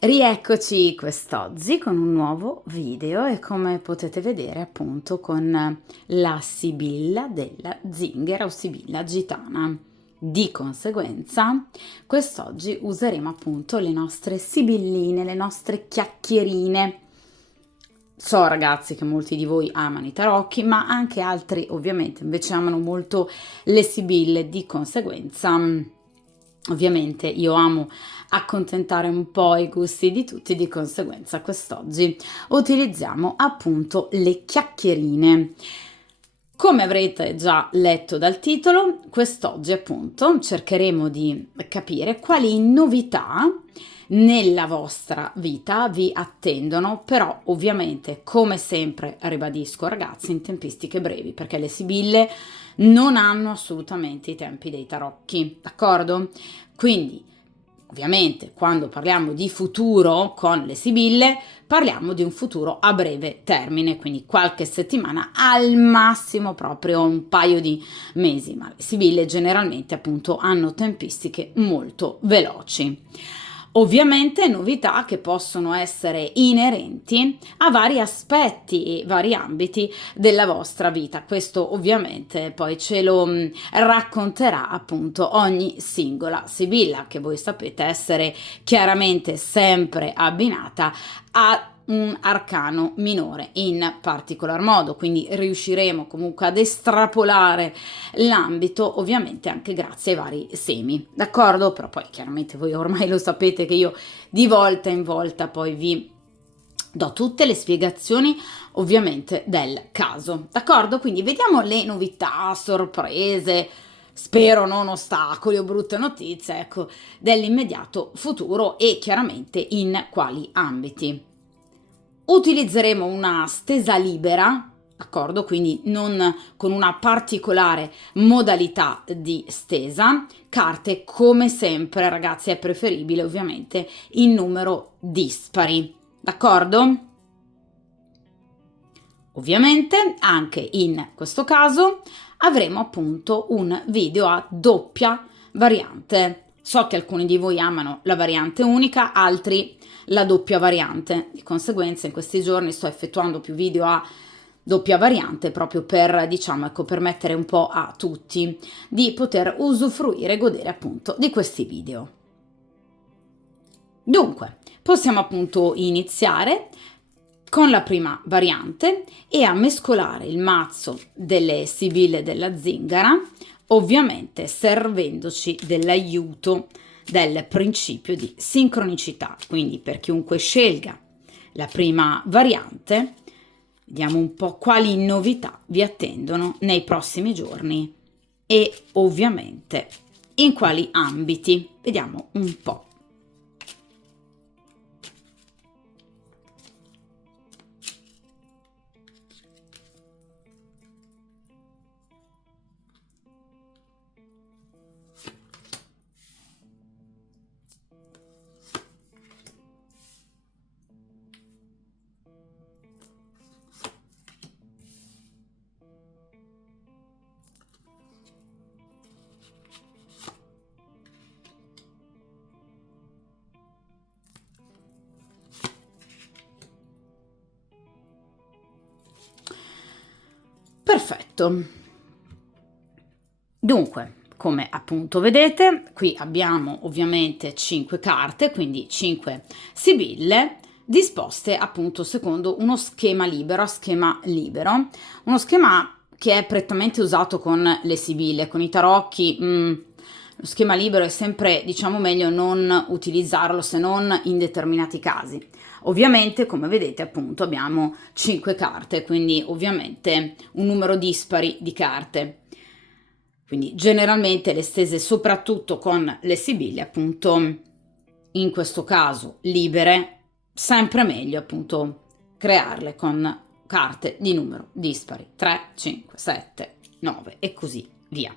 Rieccoci quest'oggi con un nuovo video e come potete vedere appunto con la sibilla della zingara o sibilla gitana. Di conseguenza quest'oggi useremo appunto le nostre sibilline, le nostre chiacchierine. So ragazzi che molti di voi amano i tarocchi, ma anche altri ovviamente invece amano molto le sibille, di conseguenza ovviamente io amo accontentare un po' i gusti di tutti, di conseguenza quest'oggi utilizziamo appunto le chiacchierine. Come avrete già letto dal titolo, quest'oggi appunto cercheremo di capire quali novità nella vostra vita vi attendono, però ovviamente come sempre ribadisco ragazzi in tempistiche brevi, perché le sibille non hanno assolutamente i tempi dei tarocchi, d'accordo? Quindi ovviamente quando parliamo di futuro con le sibille parliamo di un futuro a breve termine, quindi qualche settimana, al massimo proprio un paio di mesi, ma le sibille generalmente appunto hanno tempistiche molto veloci. Ovviamente novità che possono essere inerenti a vari aspetti e vari ambiti della vostra vita. Questo ovviamente poi ce lo racconterà appunto ogni singola sibilla, che voi sapete essere chiaramente sempre abbinata a un arcano minore in particolar modo, quindi riusciremo comunque ad estrapolare l'ambito ovviamente anche grazie ai vari semi, d'accordo? Però poi chiaramente voi ormai lo sapete che io di volta in volta poi vi do tutte le spiegazioni ovviamente del caso, d'accordo? Quindi vediamo le novità, sorprese, spero non ostacoli o brutte notizie, ecco, dell'immediato futuro e chiaramente in quali ambiti. Utilizzeremo una stesa libera, d'accordo? Quindi non con una particolare modalità di stesa. Carte, come sempre, ragazzi, è preferibile ovviamente in numero dispari, d'accordo? Ovviamente anche in questo caso avremo appunto un video a doppia variante. So che alcuni di voi amano la variante unica, altri la doppia variante. Di conseguenza in questi giorni sto effettuando più video a doppia variante proprio per, diciamo, ecco, permettere un po' a tutti di poter usufruire e godere appunto di questi video. Dunque, possiamo appunto iniziare con la prima variante e a mescolare il mazzo delle sibille della zingara, ovviamente servendoci dell'aiuto del principio di sincronicità. Quindi per chiunque scelga la prima variante, vediamo un po' quali novità vi attendono nei prossimi giorni e ovviamente in quali ambiti. Vediamo un po'. Perfetto. Dunque, come appunto vedete, qui abbiamo ovviamente 5 carte, quindi 5 sibille disposte appunto secondo uno schema libero, uno schema che è prettamente usato con le sibille, con i tarocchi. Lo schema libero è sempre, diciamo, meglio non utilizzarlo se non in determinati casi. Ovviamente, come vedete, appunto abbiamo 5 carte, quindi ovviamente un numero dispari di carte. Quindi generalmente le stese, soprattutto con le sibille, appunto, in questo caso libere, sempre meglio appunto crearle con carte di numero dispari, 3, 5, 7, 9 e così via.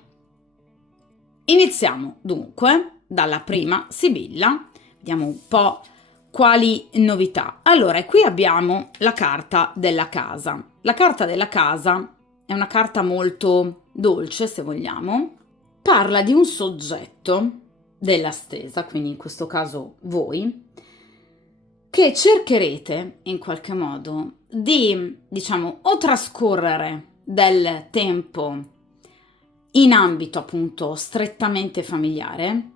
Iniziamo dunque dalla prima sibilla, vediamo un po' quali novità. Allora, qui abbiamo la carta della casa. La carta della casa è una carta molto dolce, se vogliamo. Parla di un soggetto della stesa, quindi in questo caso voi, che cercherete in qualche modo di, diciamo, o trascorrere del tempo in ambito appunto strettamente familiare,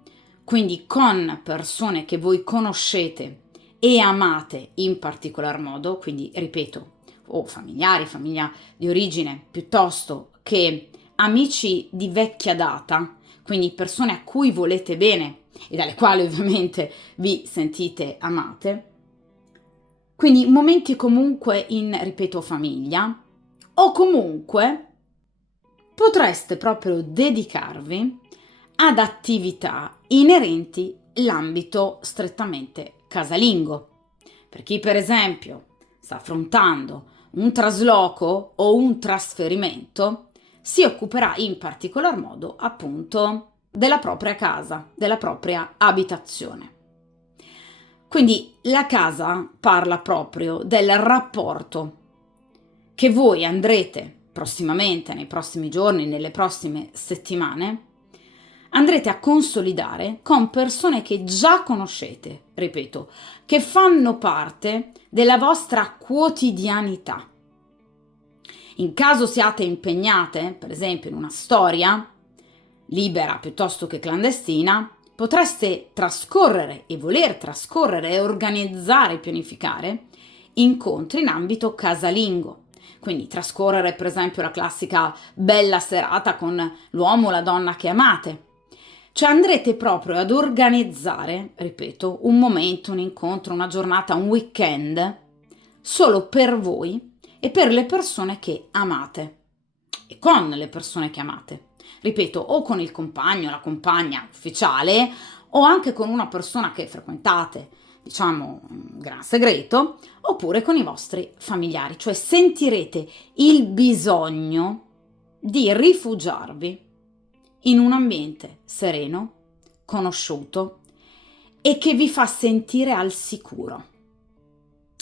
quindi con persone che voi conoscete e amate in particolar modo, quindi ripeto, o familiari, famiglia di origine, piuttosto che amici di vecchia data, quindi persone a cui volete bene e dalle quali ovviamente vi sentite amate, quindi momenti comunque in, ripeto, famiglia, o comunque potreste proprio dedicarvi ad attività inerenti l'ambito strettamente casalingo. Per chi per esempio sta affrontando un trasloco o un trasferimento, si occuperà in particolar modo appunto della propria casa, della propria abitazione. Quindi la casa parla proprio del rapporto che voi andrete prossimamente, nei prossimi giorni, nelle prossime settimane, andrete a consolidare con persone che già conoscete, ripeto, che fanno parte della vostra quotidianità. In caso siate impegnate, per esempio, in una storia, libera piuttosto che clandestina, potreste trascorrere e voler trascorrere e organizzare e pianificare incontri in ambito casalingo. Quindi trascorrere per esempio la classica bella serata con l'uomo o la donna che amate. Cioè andrete proprio ad organizzare, ripeto, un momento, un incontro, una giornata, un weekend solo per voi e per le persone che amate e con le persone che amate. Ripeto, o con il compagno, la compagna ufficiale o anche con una persona che frequentate, diciamo, in gran segreto, oppure con i vostri familiari, cioè sentirete il bisogno di rifugiarvi in un ambiente sereno, conosciuto e che vi fa sentire al sicuro.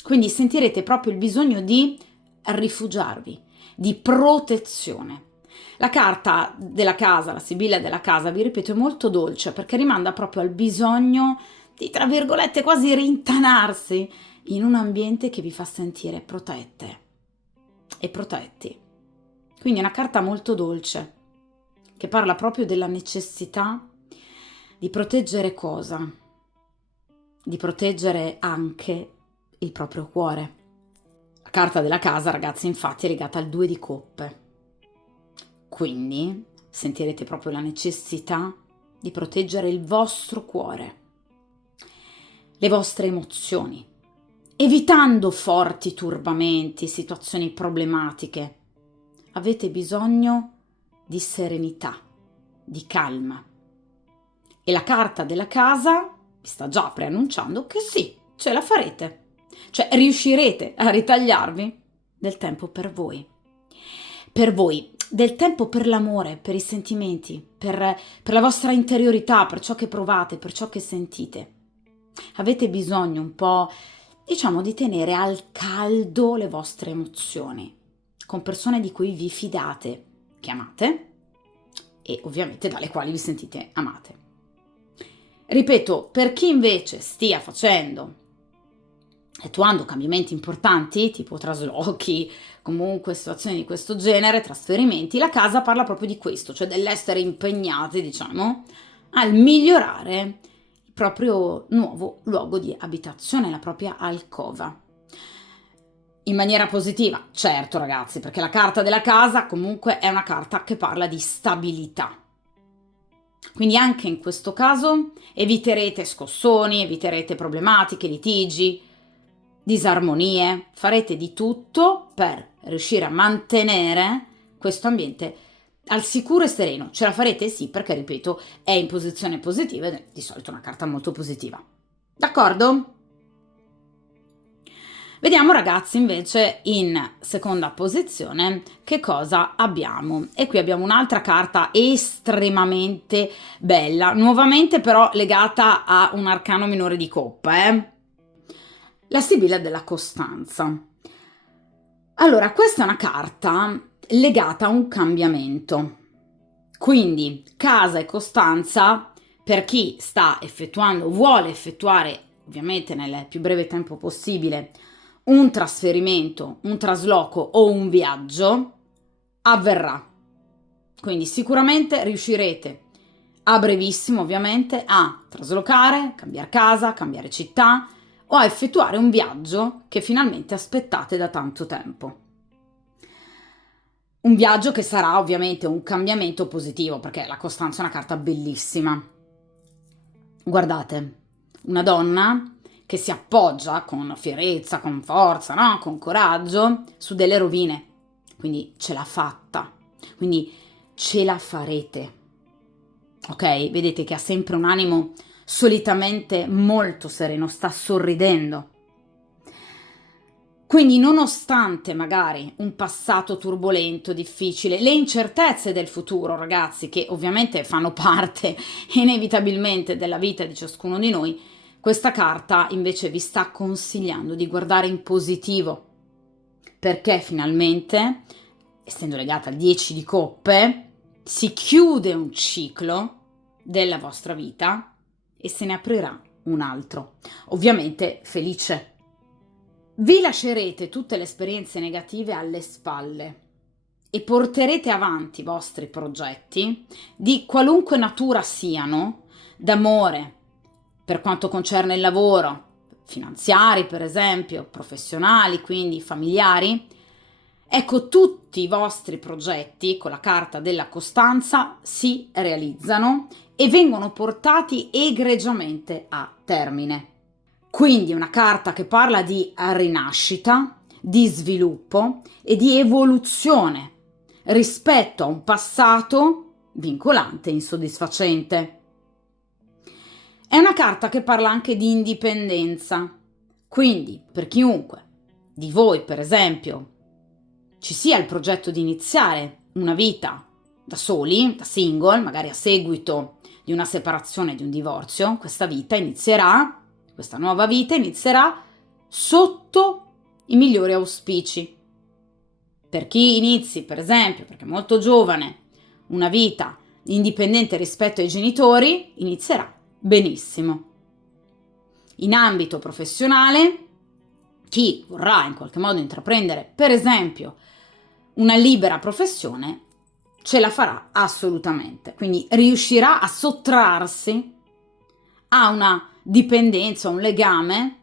Quindi sentirete proprio il bisogno di rifugiarvi, di protezione. La carta della casa, la Sibilla della casa, vi ripeto, è molto dolce perché rimanda proprio al bisogno di, tra virgolette, quasi rintanarsi in un ambiente che vi fa sentire protette e protetti. Quindi è una carta molto dolce che parla proprio della necessità di proteggere cosa? Di proteggere anche il proprio cuore. La carta della casa, ragazzi, infatti è legata al 2 di coppe. Quindi sentirete proprio la necessità di proteggere il vostro cuore, le vostre emozioni, evitando forti turbamenti, situazioni problematiche. Avete bisogno di serenità, di calma. E la carta della casa vi sta già preannunciando che sì, ce la farete. Cioè riuscirete a ritagliarvi del tempo per voi. Per voi, del tempo per l'amore, per i sentimenti, per la vostra interiorità, per ciò che provate, per ciò che sentite. Avete bisogno un po', diciamo, di tenere al caldo le vostre emozioni, con persone di cui vi fidate, che amate e ovviamente dalle quali vi sentite amate. Ripeto, per chi invece stia attuando cambiamenti importanti, tipo traslochi, comunque situazioni di questo genere, trasferimenti, la casa parla proprio di questo, cioè dell'essere impegnati, diciamo, al migliorare il proprio nuovo luogo di abitazione, la propria alcova. In maniera positiva, certo ragazzi, perché la carta della casa comunque è una carta che parla di stabilità. Quindi anche in questo caso eviterete scossoni, eviterete problematiche, litigi, disarmonie, farete di tutto per riuscire a mantenere questo ambiente al sicuro e sereno. Ce la farete? Sì, perché ripeto, è in posizione positiva ed è di solito una carta molto positiva. D'accordo? Vediamo ragazzi invece in seconda posizione che cosa abbiamo. E qui abbiamo un'altra carta estremamente bella, nuovamente però legata a un arcano minore di coppa, La Sibilla della Costanza. Allora, questa è una carta legata a un cambiamento. Quindi casa e costanza per chi sta effettuando, vuole effettuare ovviamente nel più breve tempo possibile, un trasferimento, un trasloco o un viaggio, avverrà. Quindi sicuramente riuscirete a brevissimo, ovviamente, a traslocare, cambiare casa, cambiare città o a effettuare un viaggio che finalmente aspettate da tanto tempo. Un viaggio che sarà ovviamente un cambiamento positivo, perché la costanza è una carta bellissima. Guardate, una donna che si appoggia con fierezza, con forza, no? Con coraggio su delle rovine. Quindi ce l'ha fatta. Quindi ce la farete. Ok? Vedete che ha sempre un animo solitamente molto sereno, sta sorridendo. Quindi nonostante magari un passato turbolento, difficile, le incertezze del futuro, ragazzi, che ovviamente fanno parte inevitabilmente della vita di ciascuno di noi, questa carta invece vi sta consigliando di guardare in positivo, perché finalmente, essendo legata al 10 di coppe, si chiude un ciclo della vostra vita e se ne aprirà un altro, ovviamente felice. Vi lascerete tutte le esperienze negative alle spalle e porterete avanti i vostri progetti di qualunque natura siano, d'amore, per quanto concerne il lavoro, finanziari per esempio, professionali, quindi familiari. Ecco, tutti i vostri progetti con la carta della costanza si realizzano e vengono portati egregiamente a termine. Quindi una carta che parla di rinascita, di sviluppo e di evoluzione rispetto a un passato vincolante e insoddisfacente. È una carta che parla anche di indipendenza. Quindi, per chiunque di voi, per esempio, ci sia il progetto di iniziare una vita da soli, da single, magari a seguito di una separazione, di un divorzio, questa nuova vita inizierà sotto i migliori auspici. Per chi inizi, per esempio, perché è molto giovane, una vita indipendente rispetto ai genitori, inizierà benissimo. In ambito professionale, chi vorrà in qualche modo intraprendere, per esempio, una libera professione, ce la farà assolutamente. Quindi riuscirà a sottrarsi a una dipendenza, un legame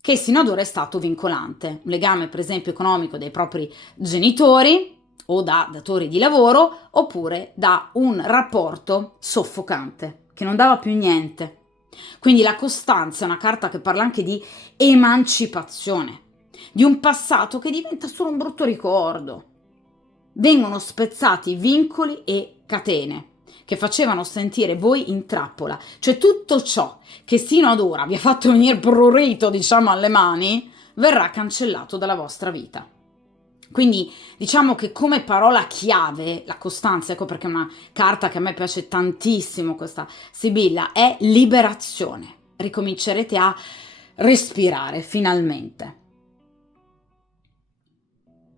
che sino ad ora è stato vincolante. Un legame, per esempio, economico dei propri genitori o da datori di lavoro, oppure da un rapporto soffocante che non dava più niente. Quindi la costanza è una carta che parla anche di emancipazione, di un passato che diventa solo un brutto ricordo. Vengono spezzati vincoli e catene che facevano sentire voi in trappola, cioè tutto ciò che sino ad ora vi ha fatto venire prurito, diciamo, alle mani, verrà cancellato dalla vostra vita. Quindi diciamo che come parola chiave, la costanza, ecco perché è una carta che a me piace tantissimo, questa Sibilla, è liberazione. Ricomincerete a respirare finalmente.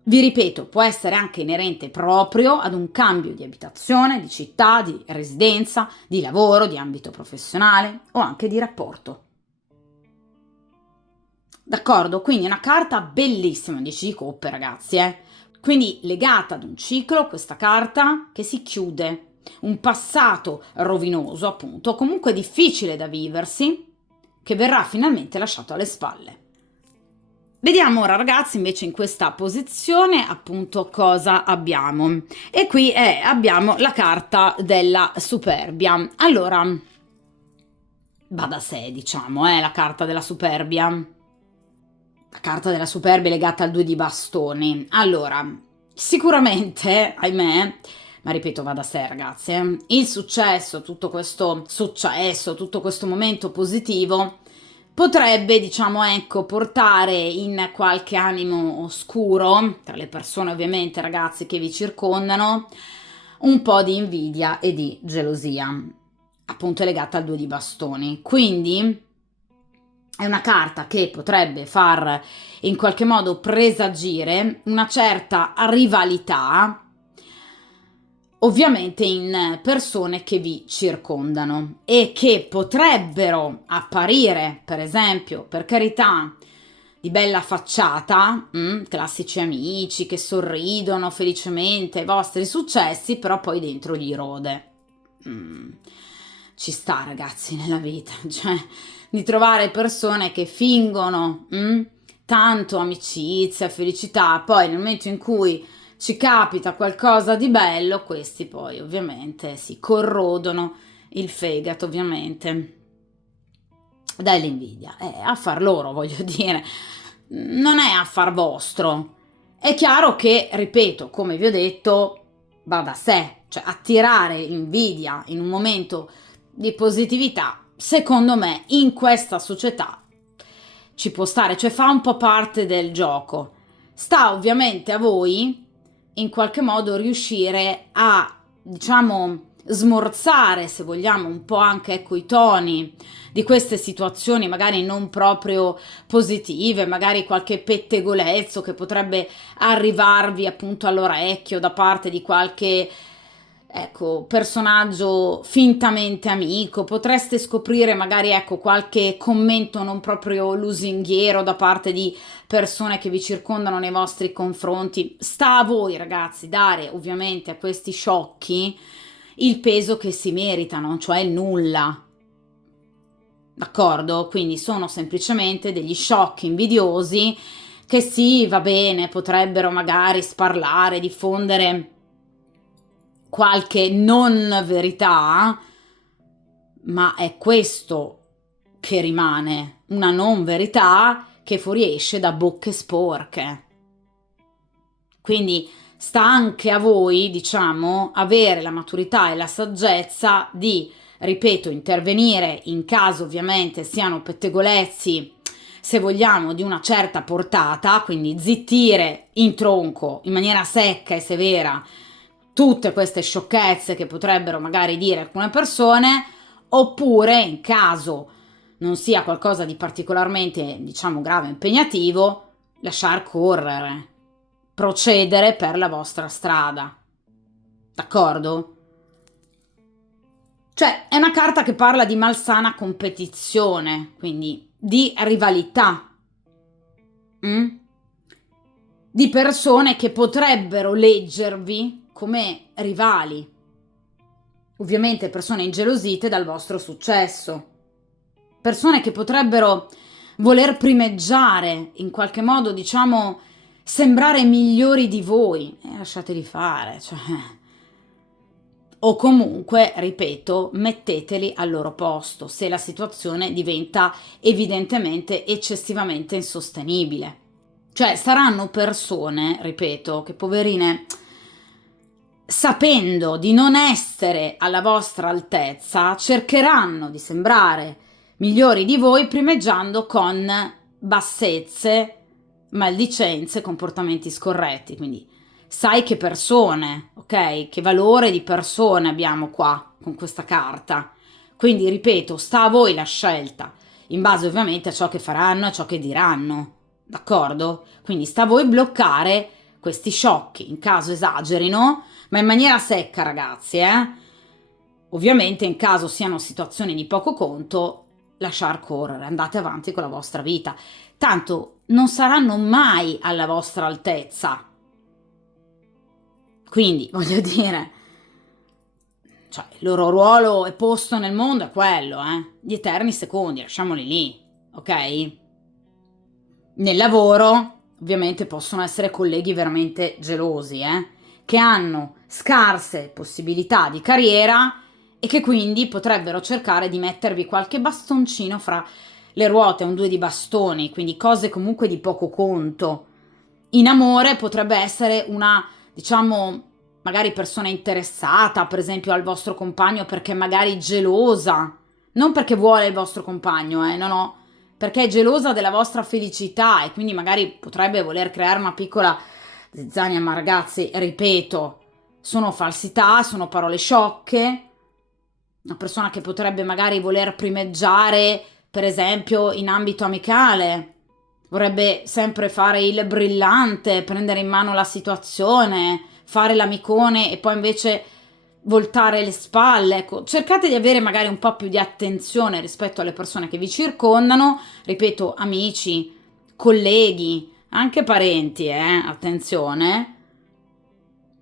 Vi ripeto, può essere anche inerente proprio ad un cambio di abitazione, di città, di residenza, di lavoro, di ambito professionale o anche di rapporto. D'accordo? Quindi è una carta bellissima, 10 di coppe, ragazzi, Quindi legata ad un ciclo, questa carta che si chiude, un passato rovinoso, appunto, comunque difficile da viversi, che verrà finalmente lasciato alle spalle. Vediamo ora, ragazzi, invece in questa posizione appunto cosa abbiamo. E qui abbiamo la carta della superbia. Allora, va da sé, diciamo, la carta della superbia. La carta della superbia è legata al 2 di bastoni. Allora, sicuramente, ahimè, ma ripeto, va da sé, ragazzi, il successo, tutto questo momento positivo potrebbe, diciamo, ecco, portare in qualche animo oscuro, tra le persone ovviamente, ragazzi, che vi circondano, un po' di invidia e di gelosia, appunto legata al 2 di bastoni. Quindi è una carta che potrebbe far in qualche modo presagire una certa rivalità ovviamente in persone che vi circondano e che potrebbero apparire, per esempio, per carità, di bella facciata, classici amici che sorridono felicemente ai vostri successi, però poi dentro gli rode. Ci sta, ragazzi, nella vita, cioè di trovare persone che fingono tanto amicizia, felicità, poi nel momento in cui ci capita qualcosa di bello, questi poi ovviamente si corrodono il fegato, ovviamente dall'invidia. Affar loro, voglio dire, non è affar vostro. È chiaro che, ripeto, come vi ho detto, va da sé, cioè attirare invidia in un momento di positività, secondo me, in questa società ci può stare, cioè fa un po' parte del gioco. Sta ovviamente a voi in qualche modo riuscire a, diciamo, smorzare, se vogliamo, un po' anche ecco i toni di queste situazioni magari non proprio positive, magari qualche pettegolezzo che potrebbe arrivarvi appunto all'orecchio da parte di qualche ecco personaggio fintamente amico, potreste scoprire magari ecco qualche commento non proprio lusinghiero da parte di persone che vi circondano nei vostri confronti. Sta a voi ragazzi dare ovviamente a questi sciocchi il peso che si meritano, cioè il nulla. D'accordo? Quindi sono semplicemente degli sciocchi invidiosi che sì, va bene, potrebbero magari sparlare, diffondere qualche non verità, ma è questo che rimane, una non verità che fuoriesce da bocche sporche. Quindi sta anche a voi, diciamo, avere la maturità e la saggezza di, ripeto, intervenire in caso ovviamente siano pettegolezzi, se vogliamo, di una certa portata, quindi zittire in tronco, in maniera secca e severa, tutte queste sciocchezze che potrebbero magari dire alcune persone, oppure in caso non sia qualcosa di particolarmente, diciamo, grave e impegnativo, lasciar correre, procedere per la vostra strada. D'accordo? Cioè, è una carta che parla di malsana competizione, quindi di rivalità, di persone che potrebbero leggervi come rivali, ovviamente persone ingelosite dal vostro successo, persone che potrebbero voler primeggiare, in qualche modo, diciamo, sembrare migliori di voi, e lasciateli fare, cioè. O comunque, ripeto, metteteli al loro posto se la situazione diventa evidentemente eccessivamente insostenibile. Cioè saranno persone, ripeto, che poverine, sapendo di non essere alla vostra altezza, cercheranno di sembrare migliori di voi primeggiando con bassezze, maldicenze, comportamenti scorretti. Quindi sai che persone, ok? Che valore di persone abbiamo qua con questa carta. Quindi, ripeto, sta a voi la scelta, in base ovviamente a ciò che faranno e a ciò che diranno, d'accordo? Quindi sta a voi bloccare questi sciocchi, in caso esagerino, ma in maniera secca, ragazzi, Ovviamente, in caso siano situazioni di poco conto, lasciar correre, andate avanti con la vostra vita. Tanto non saranno mai alla vostra altezza. Quindi, voglio dire, cioè, il loro ruolo e posto nel mondo è quello, Gli eterni secondi, lasciamoli lì, ok? Nel lavoro, ovviamente, possono essere colleghi veramente gelosi, che hanno scarse possibilità di carriera e che quindi potrebbero cercare di mettervi qualche bastoncino fra le ruote, un due di bastoni, quindi cose comunque di poco conto. In amore potrebbe essere una, diciamo, magari persona interessata, per esempio, al vostro compagno perché magari gelosa, non perché vuole il vostro compagno, no, no, perché è gelosa della vostra felicità e quindi magari potrebbe voler creare una piccola zizzania, ma ragazzi, ripeto, sono falsità, sono parole sciocche, una persona che potrebbe magari voler primeggiare, per esempio, in ambito amicale, vorrebbe sempre fare il brillante, prendere in mano la situazione, fare l'amicone e poi invece voltare le spalle, ecco, cercate di avere magari un po' più di attenzione rispetto alle persone che vi circondano, ripeto, amici, colleghi, anche parenti, attenzione,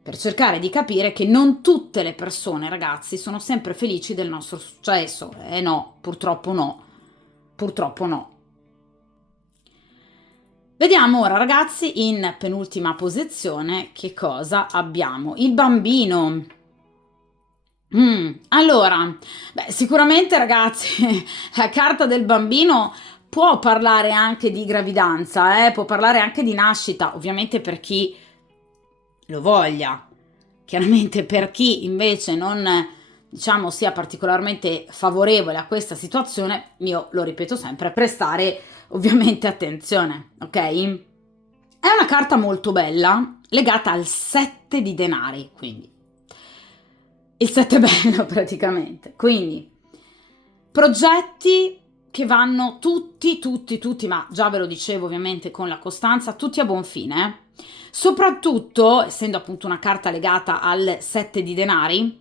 per cercare di capire che non tutte le persone, ragazzi, sono sempre felici del nostro successo. No, purtroppo no. Purtroppo no. Vediamo ora, ragazzi, in penultima posizione che cosa abbiamo. Il bambino. Allora, sicuramente, ragazzi, la carta del bambino può parlare anche di gravidanza, può parlare anche di nascita, ovviamente per chi lo voglia. Chiaramente per chi invece non, diciamo, sia particolarmente favorevole a questa situazione, io lo ripeto sempre, prestare ovviamente attenzione, ok? È una carta molto bella, legata al 7 di denari, quindi il 7 è bello praticamente, quindi progetti che vanno tutti, ma già ve lo dicevo ovviamente con la costanza, tutti a buon fine, soprattutto, essendo appunto una carta legata al 7 di denari,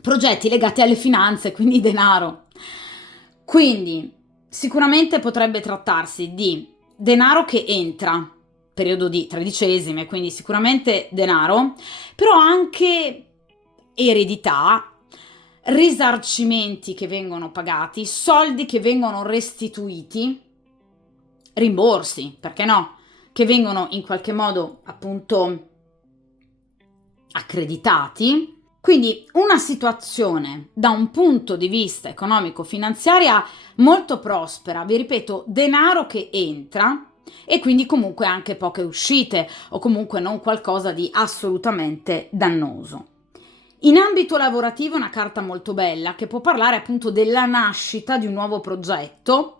progetti legati alle finanze, quindi denaro. Quindi sicuramente potrebbe trattarsi di denaro che entra, periodo di tredicesime, quindi sicuramente denaro, però anche eredità, risarcimenti che vengono pagati, soldi che vengono restituiti, rimborsi, perché no? Che vengono in qualche modo appunto accreditati. Quindi una situazione da un punto di vista economico-finanziaria molto prospera, vi ripeto, denaro che entra e quindi comunque anche poche uscite o comunque non qualcosa di assolutamente dannoso. In ambito lavorativo è una carta molto bella che può parlare appunto della nascita di un nuovo progetto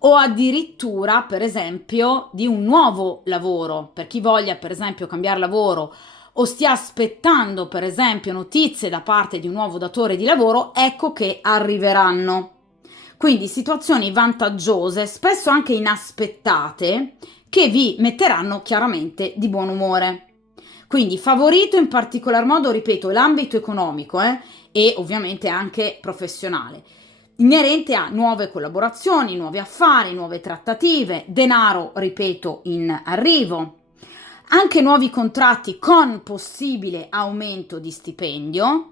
o addirittura, per esempio, di un nuovo lavoro, per chi voglia, per esempio, cambiare lavoro o stia aspettando, per esempio, notizie da parte di un nuovo datore di lavoro, ecco che arriveranno. Quindi situazioni vantaggiose, spesso anche inaspettate, che vi metteranno chiaramente di buon umore. Quindi favorito in particolar modo, ripeto, l'ambito economico e ovviamente anche professionale, inerente a nuove collaborazioni, nuovi affari, nuove trattative, denaro, ripeto, in arrivo, anche nuovi contratti con possibile aumento di stipendio,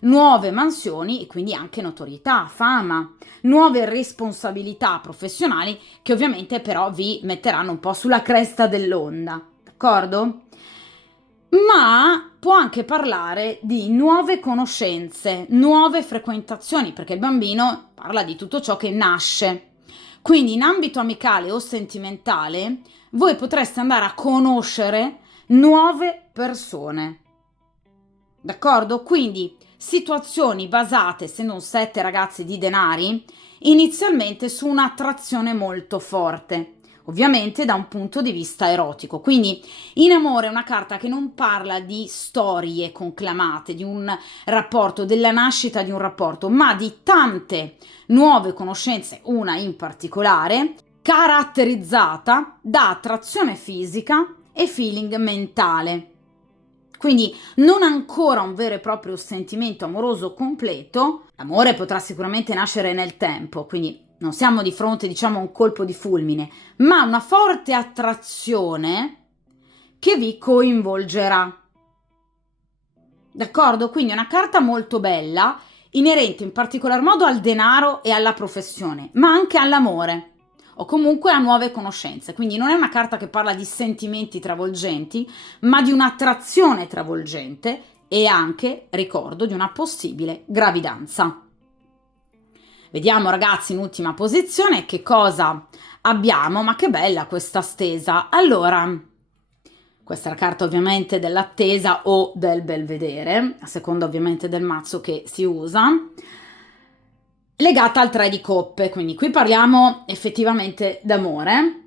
nuove mansioni e quindi anche notorietà, fama, nuove responsabilità professionali che ovviamente però vi metteranno un po' sulla cresta dell'onda, d'accordo? Ma può anche parlare di nuove conoscenze, nuove frequentazioni, perché il bambino parla di tutto ciò che nasce. Quindi in ambito amicale o sentimentale voi potreste andare a conoscere nuove persone. D'accordo? Quindi situazioni basate, essendo un 7 ragazzi di denari, inizialmente su un'attrazione molto forte. Ovviamente da un punto di vista erotico. Quindi in amore è una carta che non parla di storie conclamate, di un rapporto, della nascita di un rapporto, ma di tante nuove conoscenze, una in particolare, caratterizzata da attrazione fisica e feeling mentale. Quindi non ancora un vero e proprio sentimento amoroso completo, l'amore potrà sicuramente nascere nel tempo, quindi non siamo di fronte, diciamo, a un colpo di fulmine, ma una forte attrazione che vi coinvolgerà. D'accordo? Quindi è una carta molto bella, inerente in particolar modo al denaro e alla professione, ma anche all'amore o comunque a nuove conoscenze. Quindi non è una carta che parla di sentimenti travolgenti, ma di un'attrazione travolgente e anche, ricordo, di una possibile gravidanza. Vediamo, ragazzi, in ultima posizione che cosa abbiamo, ma che bella questa stesa. Allora, questa è la carta ovviamente dell'attesa o del belvedere, a seconda ovviamente del mazzo che si usa, legata al 3 di coppe, quindi qui parliamo effettivamente d'amore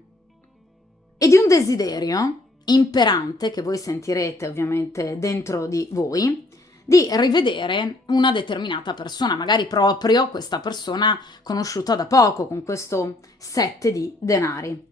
e di un desiderio imperante che voi sentirete ovviamente dentro di voi, di rivedere una determinata persona, magari proprio questa persona conosciuta da poco, con questo 7 di denari.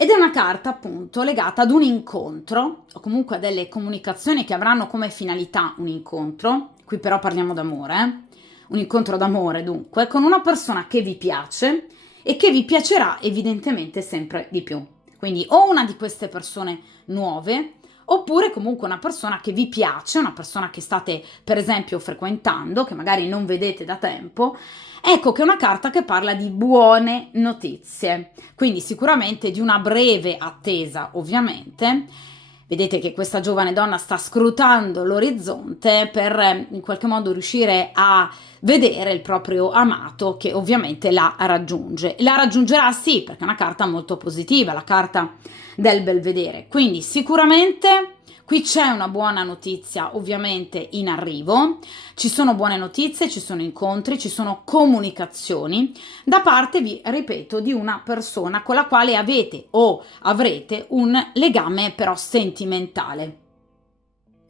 Ed è una carta appunto legata ad un incontro o comunque a delle comunicazioni che avranno come finalità un incontro, qui però parliamo d'amore, un incontro d'amore dunque, con una persona che vi piace e che vi piacerà evidentemente sempre di più. Quindi o una di queste persone nuove, oppure comunque una persona che vi piace, una persona che state per esempio frequentando, che magari non vedete da tempo. Ecco che è una carta che parla di buone notizie, quindi sicuramente di una breve attesa, ovviamente. Vedete che questa giovane donna sta scrutando l'orizzonte per in qualche modo riuscire a vedere il proprio amato che ovviamente la raggiunge. La raggiungerà sì, perché è una carta molto positiva, la carta del Belvedere. Quindi sicuramente qui c'è una buona notizia ovviamente in arrivo, ci sono buone notizie, ci sono incontri, ci sono comunicazioni da parte, vi ripeto, di una persona con la quale avete o avrete un legame però sentimentale.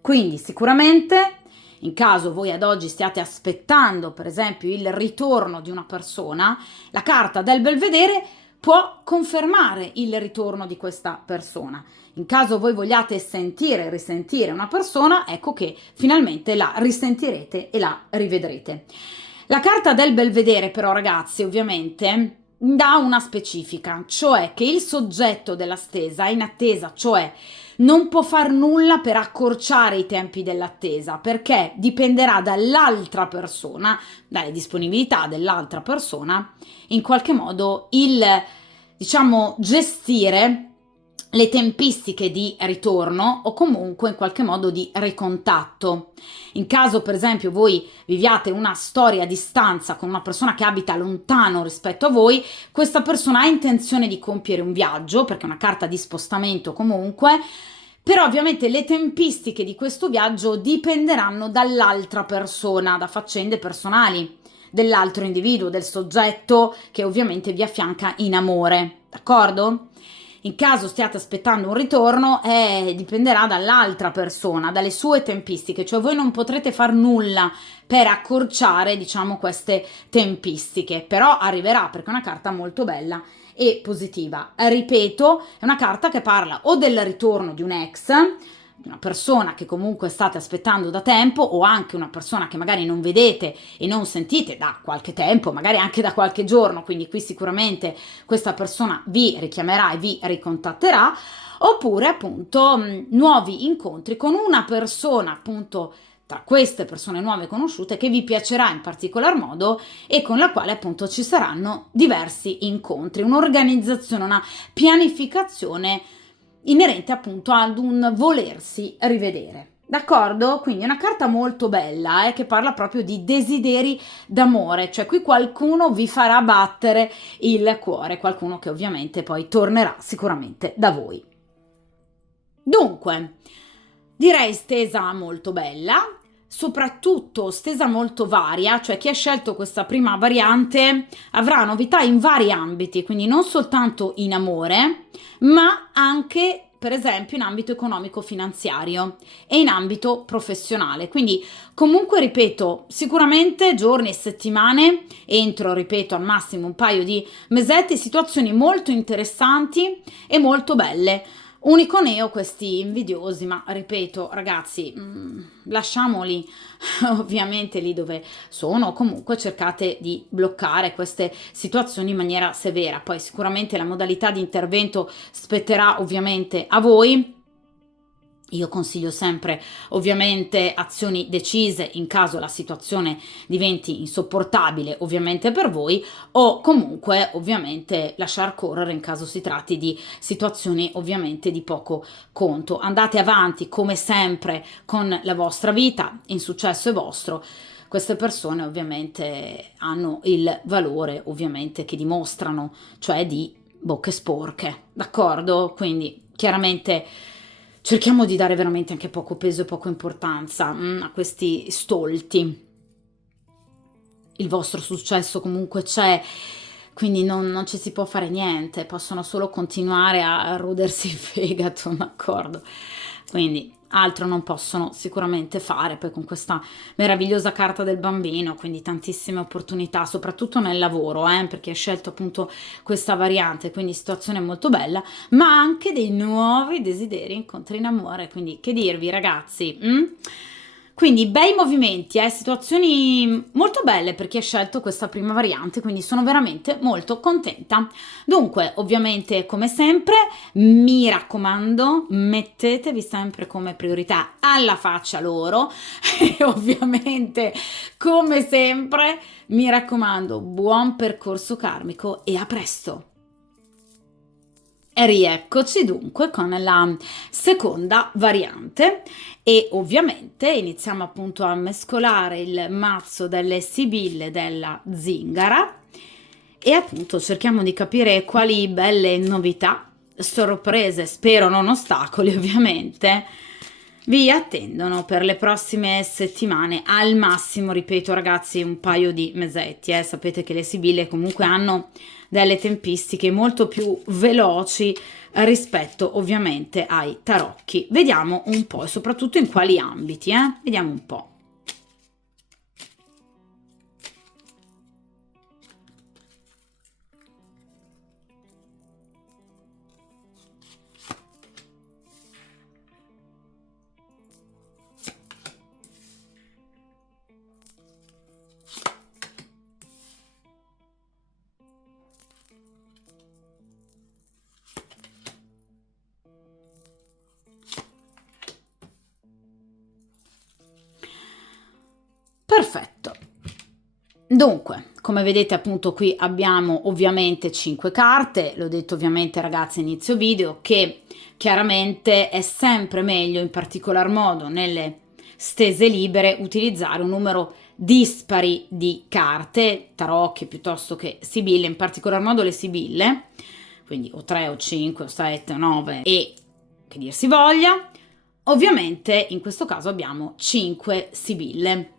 Quindi sicuramente in caso voi ad oggi stiate aspettando per esempio il ritorno di una persona, la carta del Belvedere può confermare il ritorno di questa persona. In caso voi vogliate sentire e risentire una persona, ecco che finalmente la risentirete e la rivedrete. La carta del Belvedere però, ragazzi, ovviamente dà una specifica, cioè che il soggetto della stesa è in attesa, cioè non può far nulla per accorciare i tempi dell'attesa, perché dipenderà dall'altra persona, dalle disponibilità dell'altra persona, in qualche modo il, diciamo, gestire le tempistiche di ritorno o comunque in qualche modo di ricontatto. In caso per esempio voi viviate una storia a distanza con una persona che abita lontano rispetto a voi, questa persona ha intenzione di compiere un viaggio, perché è una carta di spostamento comunque, però ovviamente le tempistiche di questo viaggio dipenderanno dall'altra persona, da faccende personali dell'altro individuo, del soggetto che ovviamente vi affianca in amore, d'accordo? In caso stiate aspettando un ritorno, dipenderà dall'altra persona, dalle sue tempistiche, cioè voi non potrete far nulla per accorciare, diciamo, queste tempistiche, però arriverà perché è una carta molto bella e positiva. Ripeto, è una carta che parla o del ritorno di un ex, una persona che comunque state aspettando da tempo, o anche una persona che magari non vedete e non sentite da qualche tempo, magari anche da qualche giorno, quindi qui sicuramente questa persona vi richiamerà e vi ricontatterà, oppure appunto nuovi incontri con una persona appunto tra queste persone nuove conosciute che vi piacerà in particolar modo e con la quale appunto ci saranno diversi incontri, un'organizzazione, una pianificazione inerente appunto ad un volersi rivedere. D'accordo? Quindi è una carta molto bella che parla proprio di desideri d'amore, cioè qui qualcuno vi farà battere il cuore, qualcuno che ovviamente poi tornerà sicuramente da voi. Dunque, direi stesa molto bella, soprattutto stesa molto varia, cioè chi ha scelto questa prima variante avrà novità in vari ambiti, quindi non soltanto in amore, ma anche per esempio in ambito economico-finanziario e in ambito professionale. Quindi comunque ripeto, sicuramente giorni e settimane, entro ripeto al massimo un paio di mesetti, situazioni molto interessanti e molto belle. Unico neo questi invidiosi, ma ripeto ragazzi, lasciamoli ovviamente lì dove sono, comunque cercate di bloccare queste situazioni in maniera severa, poi sicuramente la modalità di intervento spetterà ovviamente a voi. Io consiglio sempre ovviamente azioni decise in caso la situazione diventi insopportabile ovviamente per voi, o comunque ovviamente lasciar correre in caso si tratti di situazioni ovviamente di poco conto. Andate avanti come sempre con la vostra vita, il successo è vostro. Queste persone ovviamente hanno il valore ovviamente che dimostrano, cioè di bocche sporche, d'accordo? Quindi chiaramente cerchiamo di dare veramente anche poco peso e poco importanza a questi stolti. Il vostro successo comunque c'è, quindi non ci si può fare niente, possono solo continuare a rodersi il fegato, d'accordo? Quindi altro non possono sicuramente fare, poi con questa meravigliosa carta del bambino, quindi tantissime opportunità, soprattutto nel lavoro, perché hai scelto appunto questa variante, quindi situazione molto bella, ma anche dei nuovi desideri, incontri in amore, quindi che dirvi ragazzi? Quindi bei movimenti, situazioni molto belle per chi ha scelto questa prima variante, quindi sono veramente molto contenta. Dunque, ovviamente, come sempre, mi raccomando, mettetevi sempre come priorità alla faccia loro e ovviamente, come sempre, mi raccomando, buon percorso karmico e a presto! E rieccoci dunque con la seconda variante e ovviamente iniziamo appunto a mescolare il mazzo delle sibille della zingara e appunto cerchiamo di capire quali belle novità, sorprese, spero non ostacoli ovviamente, vi attendono per le prossime settimane, al massimo, ripeto ragazzi, un paio di mesetti, sapete che le sibille comunque hanno delle tempistiche molto più veloci rispetto ovviamente ai tarocchi. Vediamo un po' e soprattutto in quali ambiti, vediamo un po'. Perfetto. Dunque, come vedete appunto qui abbiamo ovviamente 5 carte, l'ho detto ovviamente ragazzi inizio video che chiaramente è sempre meglio in particolar modo nelle stese libere utilizzare un numero dispari di carte, tarocchi piuttosto che sibille, in particolar modo le sibille, quindi o 3 o 5 o 7 o 9 e che dir si voglia. Ovviamente in questo caso abbiamo 5 sibille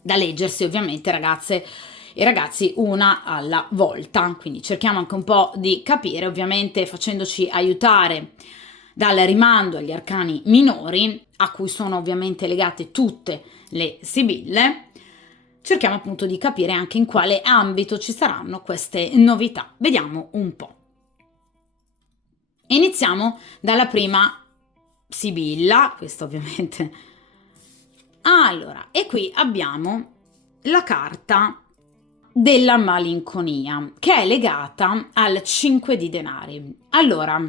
da leggersi ovviamente ragazze e ragazzi una alla volta, quindi cerchiamo anche un po' di capire ovviamente facendoci aiutare dal rimando agli arcani minori a cui sono ovviamente legate tutte le sibille, cerchiamo appunto di capire anche in quale ambito ci saranno queste novità. Vediamo un po'. Iniziamo dalla prima sibilla, questa ovviamente. Allora, e qui abbiamo la carta della malinconia, che è legata al 5 di denari. Allora,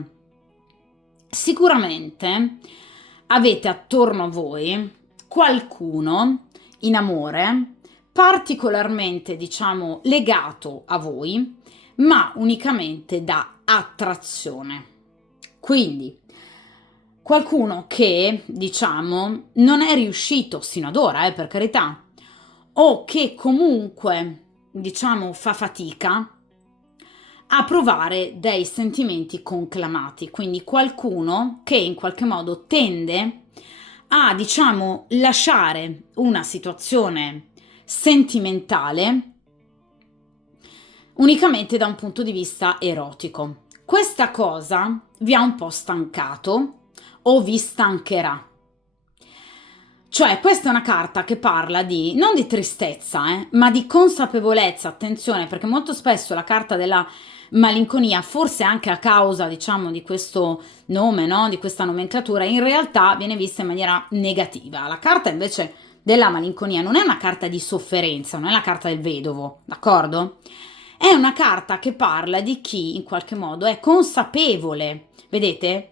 sicuramente avete attorno a voi qualcuno in amore particolarmente, diciamo, legato a voi, ma unicamente da attrazione. Quindi qualcuno che, diciamo, non è riuscito sino ad ora, per carità, o che comunque, diciamo, fa fatica a provare dei sentimenti conclamati, quindi qualcuno che in qualche modo tende a, diciamo, lasciare una situazione sentimentale unicamente da un punto di vista erotico. Questa cosa vi ha un po' stancato o vi stancherà. Cioè, questa è una carta che parla di, non di tristezza, ma di consapevolezza, attenzione, perché molto spesso la carta della malinconia, forse anche a causa, diciamo, di questo nome, no? Di questa nomenclatura, in realtà viene vista in maniera negativa. La carta invece della malinconia non è una carta di sofferenza, non è la carta del vedovo, d'accordo? È una carta che parla di chi in qualche modo è consapevole, vedete,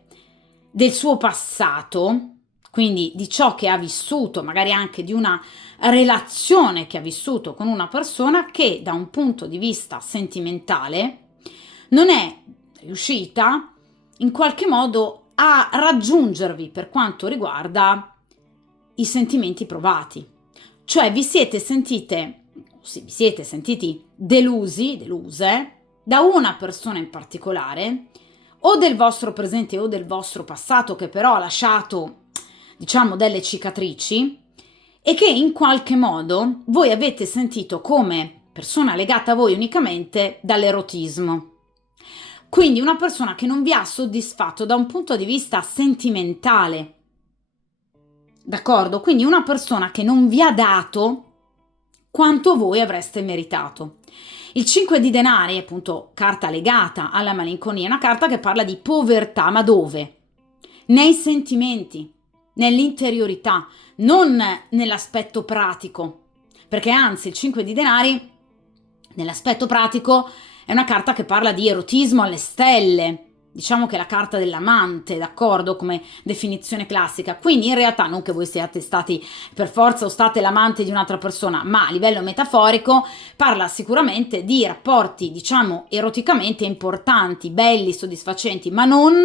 del suo passato, quindi di ciò che ha vissuto, magari anche di una relazione che ha vissuto con una persona che da un punto di vista sentimentale non è riuscita in qualche modo a raggiungervi per quanto riguarda i sentimenti provati. Cioè vi siete sentiti delusi, deluse da una persona in particolare o del vostro presente o del vostro passato che però ha lasciato, diciamo, delle cicatrici e che in qualche modo voi avete sentito come persona legata a voi unicamente dall'erotismo. Quindi una persona che non vi ha soddisfatto da un punto di vista sentimentale, d'accordo? Quindi una persona che non vi ha dato quanto voi avreste meritato. Il 5 di denari, appunto, carta legata alla malinconia, è una carta che parla di povertà, ma dove? Nei sentimenti, nell'interiorità, non nell'aspetto pratico, perché anzi il 5 di denari, nell'aspetto pratico, è una carta che parla di erotismo alle stelle, diciamo che è la carta dell'amante, d'accordo, come definizione classica. Quindi in realtà non che voi siate stati per forza o state l'amante di un'altra persona, ma a livello metaforico parla sicuramente di rapporti, diciamo, eroticamente importanti, belli, soddisfacenti, ma non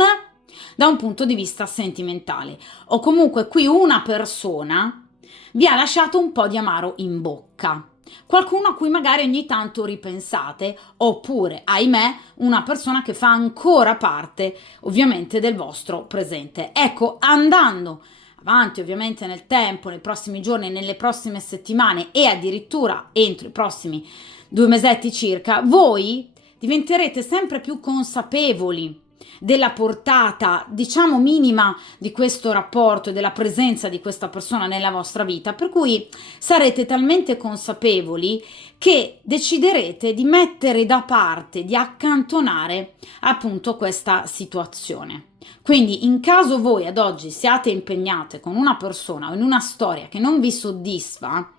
da un punto di vista sentimentale. O comunque qui una persona vi ha lasciato un po' di amaro in bocca. Qualcuno a cui magari ogni tanto ripensate, oppure, ahimè, una persona che fa ancora parte ovviamente del vostro presente. Ecco, andando avanti ovviamente nel tempo, nei prossimi giorni, nelle prossime settimane e addirittura entro i prossimi 2 mesetti circa, voi diventerete sempre più consapevoli della portata, diciamo, minima di questo rapporto e della presenza di questa persona nella vostra vita, per cui sarete talmente consapevoli che deciderete di mettere da parte, di accantonare appunto questa situazione. Quindi in caso voi ad oggi siate impegnate con una persona o in una storia che non vi soddisfa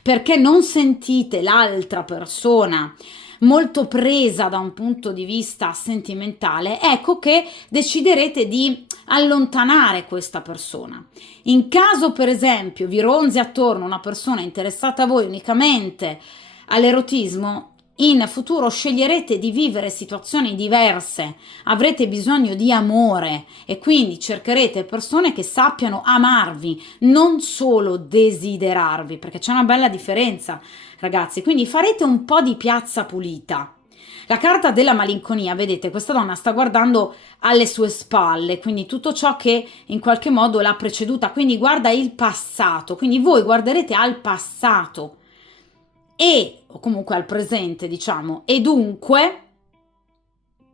perché non sentite l'altra persona molto presa da un punto di vista sentimentale, ecco che deciderete di allontanare questa persona. In caso per esempio vi ronzi attorno una persona interessata a voi unicamente all'erotismo, in futuro sceglierete di vivere situazioni diverse, avrete bisogno di amore e quindi cercherete persone che sappiano amarvi, non solo desiderarvi, perché c'è una bella differenza, ragazzi. Quindi farete un po' di piazza pulita. La carta della malinconia, vedete, questa donna sta guardando alle sue spalle, quindi tutto ciò che in qualche modo l'ha preceduta, quindi guarda il passato, quindi voi guarderete al passato o comunque al presente, diciamo, e dunque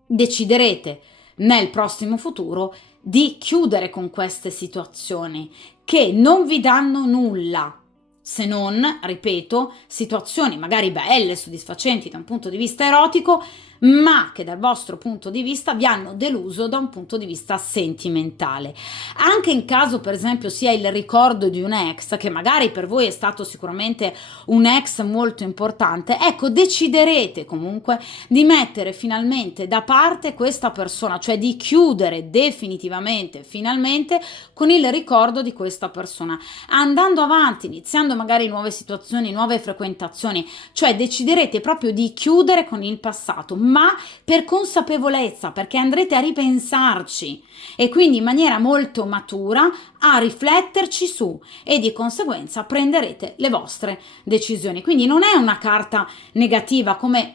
deciderete nel prossimo futuro di chiudere con queste situazioni che non vi danno nulla, se non, ripeto, situazioni magari belle, soddisfacenti da un punto di vista erotico, ma che dal vostro punto di vista vi hanno deluso da un punto di vista sentimentale. Anche in caso, per esempio, sia il ricordo di un ex, che magari per voi è stato sicuramente un ex molto importante, ecco, deciderete comunque di mettere finalmente da parte questa persona, cioè di chiudere definitivamente, finalmente, con il ricordo di questa persona, andando avanti, iniziando magari nuove situazioni, nuove frequentazioni, cioè deciderete proprio di chiudere con il passato, ma per consapevolezza, perché andrete a ripensarci e quindi in maniera molto matura a rifletterci su e di conseguenza prenderete le vostre decisioni. Quindi non è una carta negativa come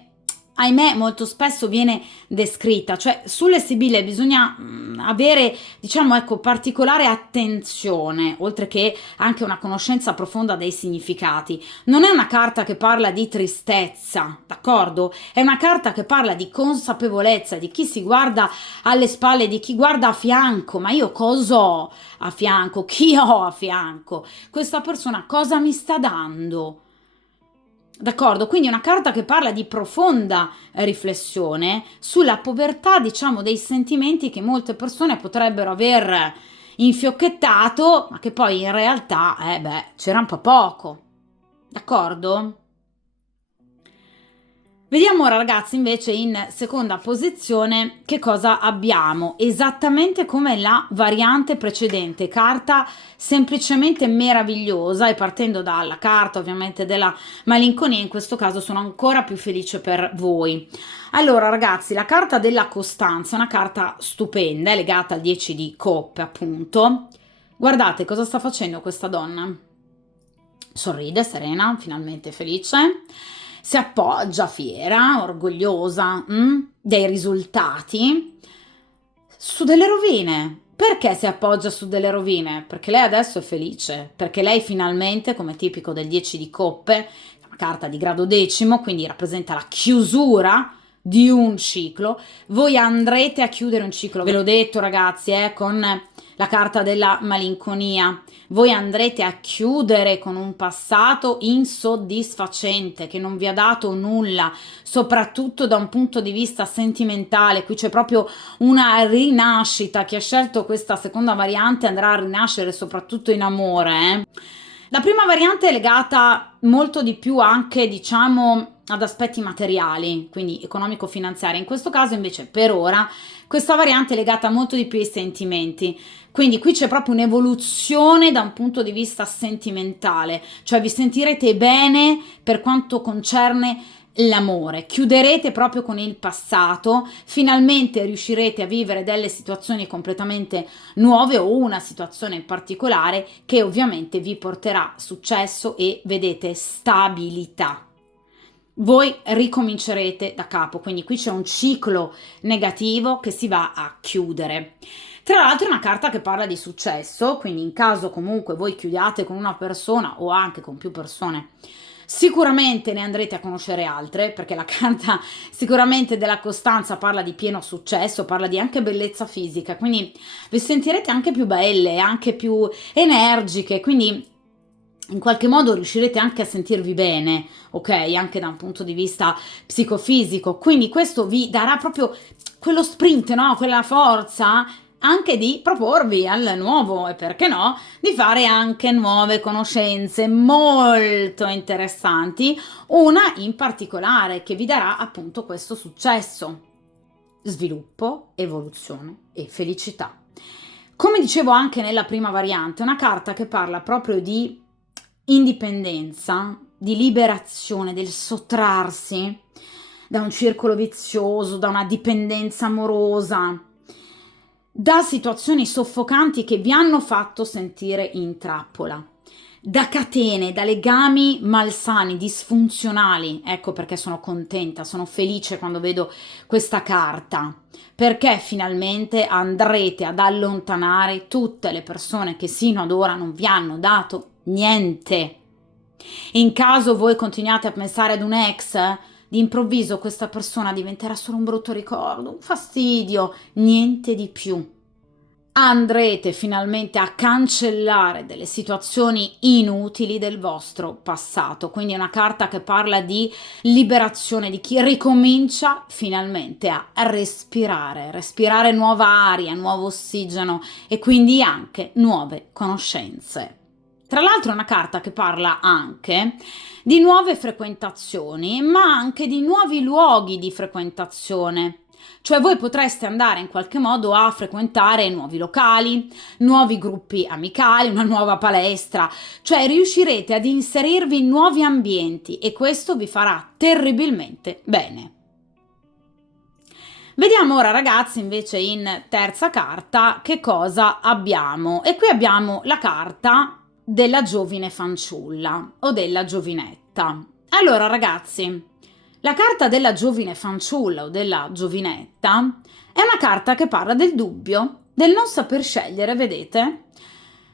ahimè molto spesso viene descritta, cioè sulle sibille bisogna avere, diciamo, ecco, particolare attenzione, oltre che anche una conoscenza profonda dei significati. Non è una carta che parla di tristezza, d'accordo? È una carta che parla di consapevolezza, di chi si guarda alle spalle, di chi guarda a fianco. Ma io cosa ho a fianco? Chi ho a fianco? Questa persona cosa mi sta dando? D'accordo, quindi è una carta che parla di profonda riflessione sulla povertà, diciamo, dei sentimenti che molte persone potrebbero aver infiocchettato, ma che poi in realtà, c'era un po' poco. D'accordo? Vediamo ora, ragazzi, invece in seconda posizione che cosa abbiamo, esattamente come la variante precedente, carta semplicemente meravigliosa, e partendo dalla carta ovviamente della malinconia, in questo caso sono ancora più felice per voi. Allora, ragazzi, la carta della costanza è una carta stupenda, è legata al 10 di coppe, appunto. Guardate cosa sta facendo questa donna. Sorride, serena, finalmente felice. Si appoggia fiera, orgogliosa dei risultati su delle rovine. Perché si appoggia su delle rovine? Perché lei adesso è felice, perché lei finalmente, come tipico del 10 di coppe, una carta di grado decimo, quindi rappresenta la chiusura di un ciclo, voi andrete a chiudere un ciclo, ve l'ho detto, ragazzi, con la carta della malinconia. Voi andrete a chiudere con un passato insoddisfacente che non vi ha dato nulla, soprattutto da un punto di vista sentimentale. Qui c'è proprio una rinascita. Chi ha scelto questa seconda variante andrà a rinascere soprattutto in amore. La prima variante è legata molto di più anche, diciamo, ad aspetti materiali, quindi economico-finanziari. In questo caso invece per ora questa variante è legata molto di più ai sentimenti, quindi qui c'è proprio un'evoluzione da un punto di vista sentimentale, cioè vi sentirete bene per quanto concerne l'amore, chiuderete proprio con il passato, finalmente riuscirete a vivere delle situazioni completamente nuove o una situazione in particolare che ovviamente vi porterà successo e vedete stabilità. Voi ricomincerete da capo, quindi qui c'è un ciclo negativo che si va a chiudere. Tra l'altro è una carta che parla di successo, quindi in caso comunque voi chiudiate con una persona o anche con più persone, sicuramente ne andrete a conoscere altre, perché la carta sicuramente della costanza parla di pieno successo, parla di anche bellezza fisica, quindi vi sentirete anche più belle, anche più energiche, quindi in qualche modo riuscirete anche a sentirvi bene, ok? Anche da un punto di vista psicofisico. Quindi questo vi darà proprio quello sprint, no? Quella forza anche di proporvi al nuovo e perché no, di fare anche nuove conoscenze molto interessanti, una in particolare che vi darà appunto questo successo, sviluppo, evoluzione e felicità. Come dicevo anche nella prima variante, una carta che parla proprio di indipendenza, di liberazione, del sottrarsi da un circolo vizioso, da una dipendenza amorosa, da situazioni soffocanti che vi hanno fatto sentire in trappola, da catene, da legami malsani, disfunzionali. Ecco perché sono contenta, sono felice quando vedo questa carta, perché finalmente andrete ad allontanare tutte le persone che sino ad ora non vi hanno dato niente. In caso voi continuate a pensare ad un ex, d'improvviso questa persona diventerà solo un brutto ricordo, un fastidio, niente di più. Andrete finalmente a cancellare delle situazioni inutili del vostro passato, quindi è una carta che parla di liberazione, di chi ricomincia finalmente a respirare nuova aria, nuovo ossigeno e quindi anche nuove conoscenze. Tra l'altro è una carta che parla anche di nuove frequentazioni, ma anche di nuovi luoghi di frequentazione. Cioè voi potreste andare in qualche modo a frequentare nuovi locali, nuovi gruppi amicali, una nuova palestra, cioè riuscirete ad inserirvi in nuovi ambienti e questo vi farà terribilmente bene. Vediamo ora ragazzi invece in terza carta che cosa abbiamo e qui abbiamo la carta della giovine fanciulla o della giovinetta. Allora ragazzi, la carta della giovine fanciulla o della giovinetta è una carta che parla del dubbio, del non saper scegliere, vedete,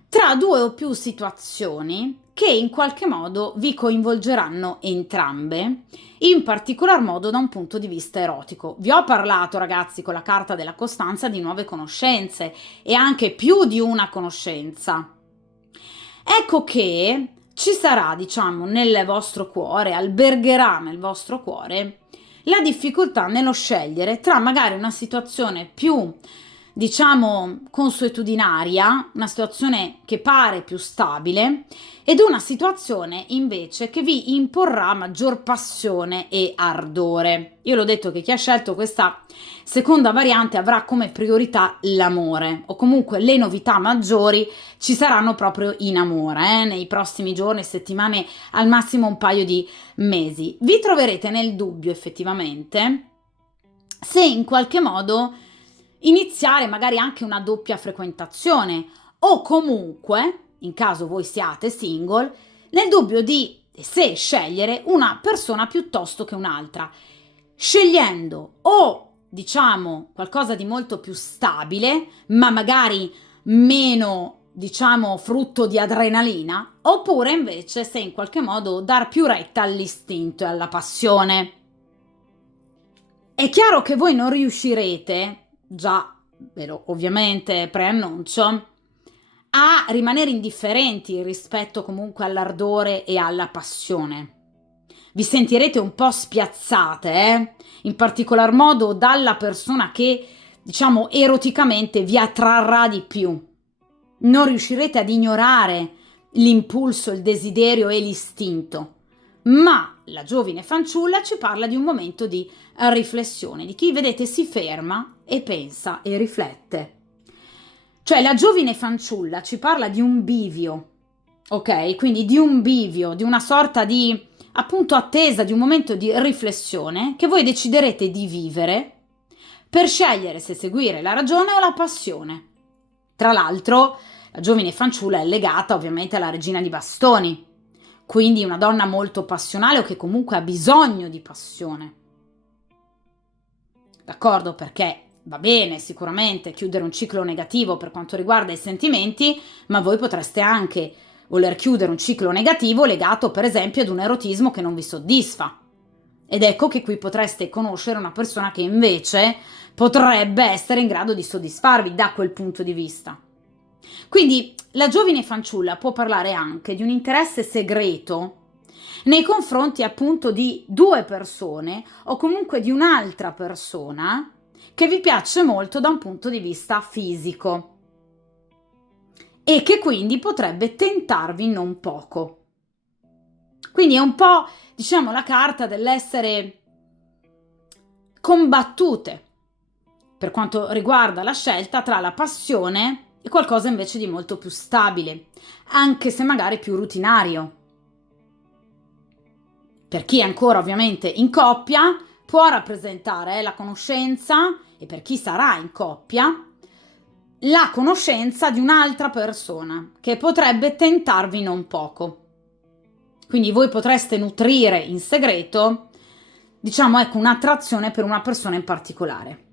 tra due o più situazioni che in qualche modo vi coinvolgeranno entrambe, in particolar modo da un punto di vista erotico. Vi ho parlato ragazzi con la carta della costanza di nuove conoscenze e anche più di una conoscenza. Ecco che ci sarà, diciamo, nel vostro cuore, albergherà nel vostro cuore la difficoltà nello scegliere tra magari una situazione più, diciamo, consuetudinaria, una situazione che pare più stabile, ed una situazione invece che vi imporrà maggior passione e ardore. Io l'ho detto che chi ha scelto questa seconda variante avrà come priorità l'amore, o comunque le novità maggiori ci saranno proprio in amore, nei prossimi giorni, settimane, al massimo un paio di mesi. Vi troverete nel dubbio effettivamente se in qualche modo iniziare magari anche una doppia frequentazione o comunque, in caso voi siate single, nel dubbio di se scegliere una persona piuttosto che un'altra, scegliendo o diciamo qualcosa di molto più stabile, ma magari meno diciamo frutto di adrenalina, oppure invece se in qualche modo dar più retta all'istinto e alla passione. È chiaro che voi non riuscirete, già ve lo ovviamente preannuncio, a rimanere indifferenti rispetto comunque all'ardore e alla passione. Vi sentirete un po' spiazzate, in particolar modo dalla persona che, diciamo, eroticamente vi attrarrà di più. Non riuscirete ad ignorare l'impulso, il desiderio e l'istinto. Ma la giovine fanciulla ci parla di un momento di riflessione, di chi, vedete, si ferma e pensa e riflette. Cioè la giovine fanciulla ci parla di un bivio, ok? Quindi di un bivio, di una sorta di appunto attesa, di un momento di riflessione che voi deciderete di vivere per scegliere se seguire la ragione o la passione. Tra l'altro, la giovine fanciulla è legata ovviamente alla regina di bastoni, quindi una donna molto passionale o che comunque ha bisogno di passione. D'accordo? Perché va bene sicuramente chiudere un ciclo negativo per quanto riguarda i sentimenti, ma voi potreste anche voler chiudere un ciclo negativo legato per esempio ad un erotismo che non vi soddisfa. Ed ecco che qui potreste conoscere una persona che invece potrebbe essere in grado di soddisfarvi da quel punto di vista. Quindi la giovine fanciulla può parlare anche di un interesse segreto nei confronti appunto di due persone o comunque di un'altra persona che vi piace molto da un punto di vista fisico e che quindi potrebbe tentarvi non poco. Quindi è un po', diciamo, la carta dell'essere combattute per quanto riguarda la scelta tra la passione e qualcosa invece di molto più stabile, anche se magari più rutinario. Per chi è ancora ovviamente in coppia può rappresentare la conoscenza, e per chi sarà in coppia, la conoscenza di un'altra persona che potrebbe tentarvi non poco. Quindi voi potreste nutrire in segreto, diciamo, ecco, un'attrazione per una persona in particolare.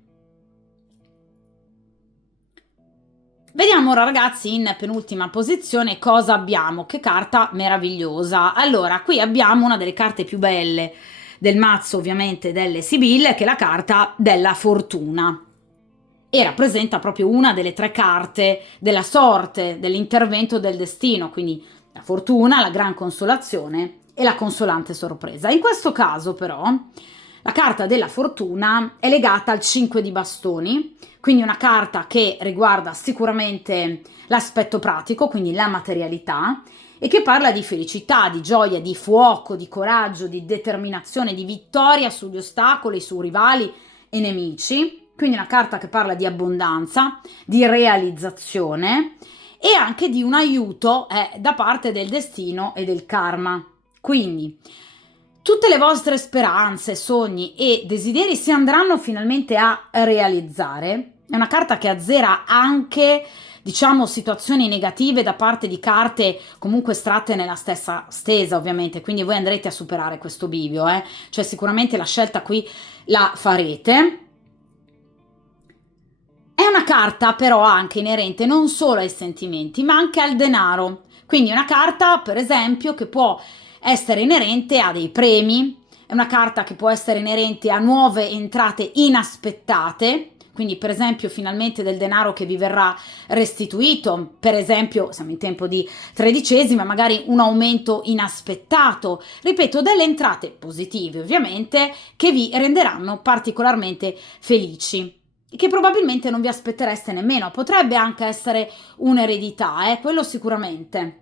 Vediamo ora ragazzi in penultima posizione cosa abbiamo, che carta meravigliosa. Allora, qui abbiamo una delle carte più belle del mazzo ovviamente delle Sibille, che è la carta della fortuna e rappresenta proprio una delle tre carte della sorte, dell'intervento del destino, quindi la fortuna, la gran consolazione e la consolante sorpresa. In questo caso però la carta della fortuna è legata al 5 di bastoni, quindi una carta che riguarda sicuramente l'aspetto pratico, quindi la materialità, e che parla di felicità, di gioia, di fuoco, di coraggio, di determinazione, di vittoria sugli ostacoli, su rivali e nemici. Quindi una carta che parla di abbondanza, di realizzazione e anche di un aiuto da parte del destino e del karma. Quindi tutte le vostre speranze, sogni e desideri si andranno finalmente a realizzare. È una carta che azzera anche, diciamo, situazioni negative da parte di carte comunque estratte nella stessa stesa, ovviamente, quindi voi andrete a superare questo bivio, cioè sicuramente la scelta qui la farete. È una carta però anche inerente non solo ai sentimenti, ma anche al denaro. Quindi è una carta, per esempio, che può essere inerente a dei premi, è una carta che può essere inerente a nuove entrate inaspettate, quindi per esempio finalmente del denaro che vi verrà restituito, per esempio siamo in tempo di tredicesima, magari un aumento inaspettato, ripeto, delle entrate positive ovviamente che vi renderanno particolarmente felici, che probabilmente non vi aspettereste nemmeno. Potrebbe anche essere un'eredità, quello sicuramente.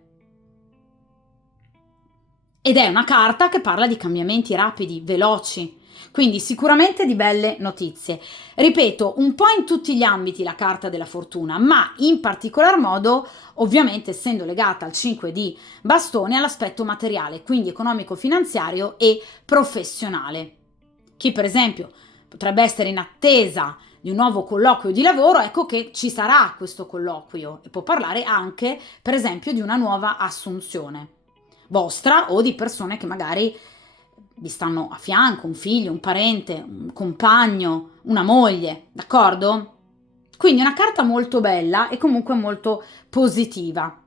Ed è una carta che parla di cambiamenti rapidi, veloci, quindi sicuramente di belle notizie. Ripeto, un po' in tutti gli ambiti la carta della fortuna, ma in particolar modo, ovviamente essendo legata al 5 di bastoni, all'aspetto materiale, quindi economico-finanziario e professionale. Chi per esempio potrebbe essere in attesa di un nuovo colloquio di lavoro, ecco che ci sarà questo colloquio e può parlare anche per esempio di una nuova assunzione vostra o di persone che magari vi stanno a fianco, un figlio, un parente, un compagno, una moglie, d'accordo? Quindi una carta molto bella e comunque molto positiva,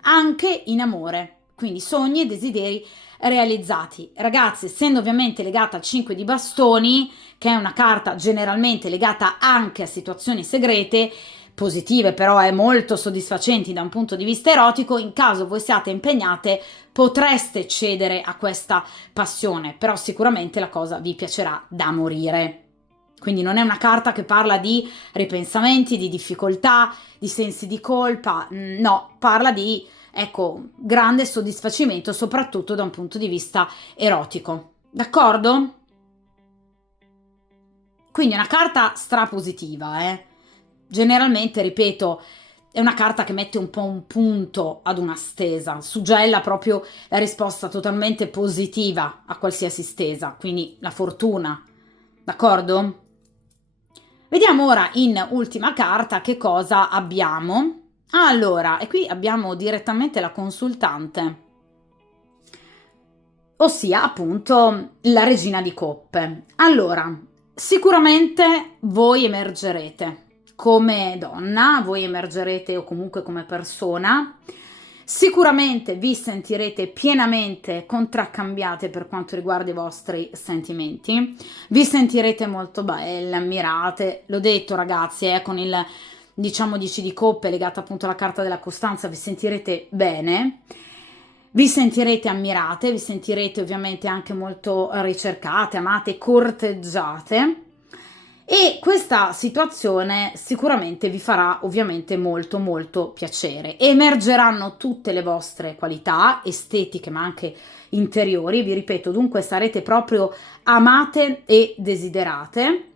anche in amore, quindi sogni e desideri realizzati. Ragazzi, essendo ovviamente legata al 5 di bastoni, che è una carta generalmente legata anche a situazioni segrete, positive però molto soddisfacenti da un punto di vista erotico. In caso voi siate impegnate potreste cedere a questa passione, però sicuramente la cosa vi piacerà da morire. Quindi non è una carta che parla di ripensamenti, di difficoltà, di sensi di colpa, no, parla di, ecco, grande soddisfacimento, soprattutto da un punto di vista erotico. D'accordo? Quindi è una carta strapositiva, Generalmente, ripeto, è una carta che mette un po' un punto ad una stesa, suggella proprio la risposta totalmente positiva a qualsiasi stesa, quindi la fortuna, d'accordo? Vediamo ora in ultima carta che cosa abbiamo. Allora, e qui abbiamo direttamente la consultante, ossia appunto la regina di coppe. Allora, sicuramente voi emergerete come donna, voi emergerete o comunque come persona. Sicuramente vi sentirete pienamente contraccambiate per quanto riguarda i vostri sentimenti, vi sentirete molto belle, ammirate, l'ho detto ragazzi, con il diciamo 10 di coppe legata appunto alla carta della costanza, vi sentirete bene, vi sentirete ammirate, vi sentirete ovviamente anche molto ricercate, amate, corteggiate. E questa situazione sicuramente vi farà ovviamente molto molto piacere. Emergeranno tutte le vostre qualità estetiche ma anche interiori, vi ripeto, dunque sarete proprio amate e desiderate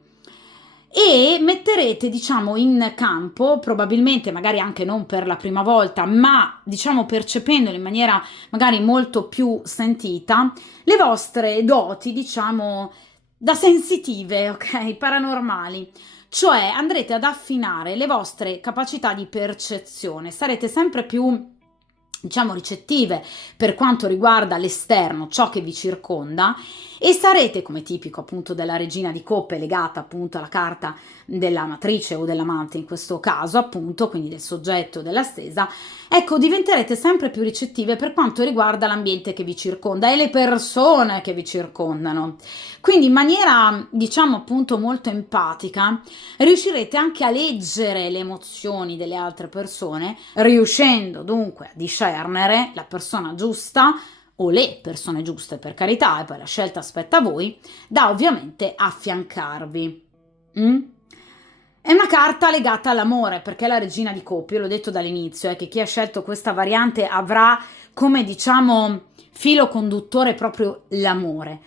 e metterete diciamo in campo, probabilmente magari anche non per la prima volta, ma diciamo percependolo in maniera magari molto più sentita, le vostre doti diciamo da sensitive, ok? Paranormali. Cioè andrete ad affinare le vostre capacità di percezione, sarete sempre più, diciamo, ricettive per quanto riguarda l'esterno, ciò che vi circonda, e sarete, come tipico appunto della regina di coppe legata appunto alla carta della matrice o dell'amante in questo caso appunto, quindi del soggetto della stesa, ecco, diventerete sempre più ricettive per quanto riguarda l'ambiente che vi circonda e le persone che vi circondano. Quindi in maniera, diciamo appunto molto empatica, riuscirete anche a leggere le emozioni delle altre persone, riuscendo dunque a discernere la persona giusta o le persone giuste, per carità, e poi la scelta aspetta a voi, da ovviamente affiancarvi. È una carta legata all'amore, perché la regina di coppe, io l'ho detto dall'inizio, che chi ha scelto questa variante avrà come, diciamo, filo conduttore proprio l'amore.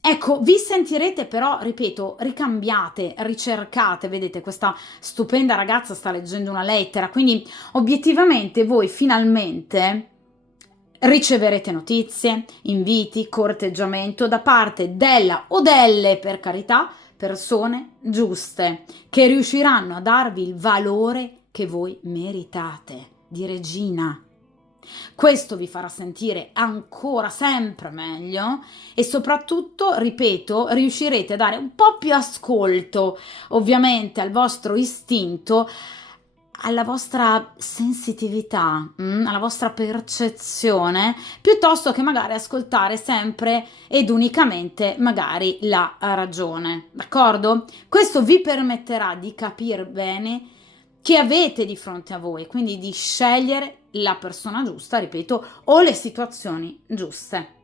Ecco, vi sentirete però, ripeto, ricambiate, ricercate, vedete, questa stupenda ragazza sta leggendo una lettera, quindi obiettivamente voi finalmente riceverete notizie, inviti, corteggiamento da parte della o delle, per carità, persone giuste, che riusciranno a darvi il valore che voi meritate di regina. Questo vi farà sentire ancora sempre meglio e soprattutto, ripeto, riuscirete a dare un po' più ascolto, ovviamente, al vostro istinto, alla vostra sensitività, alla vostra percezione, piuttosto che magari ascoltare sempre ed unicamente magari la ragione, d'accordo? Questo vi permetterà di capire bene chi avete di fronte a voi, quindi di scegliere la persona giusta, ripeto, o le situazioni giuste.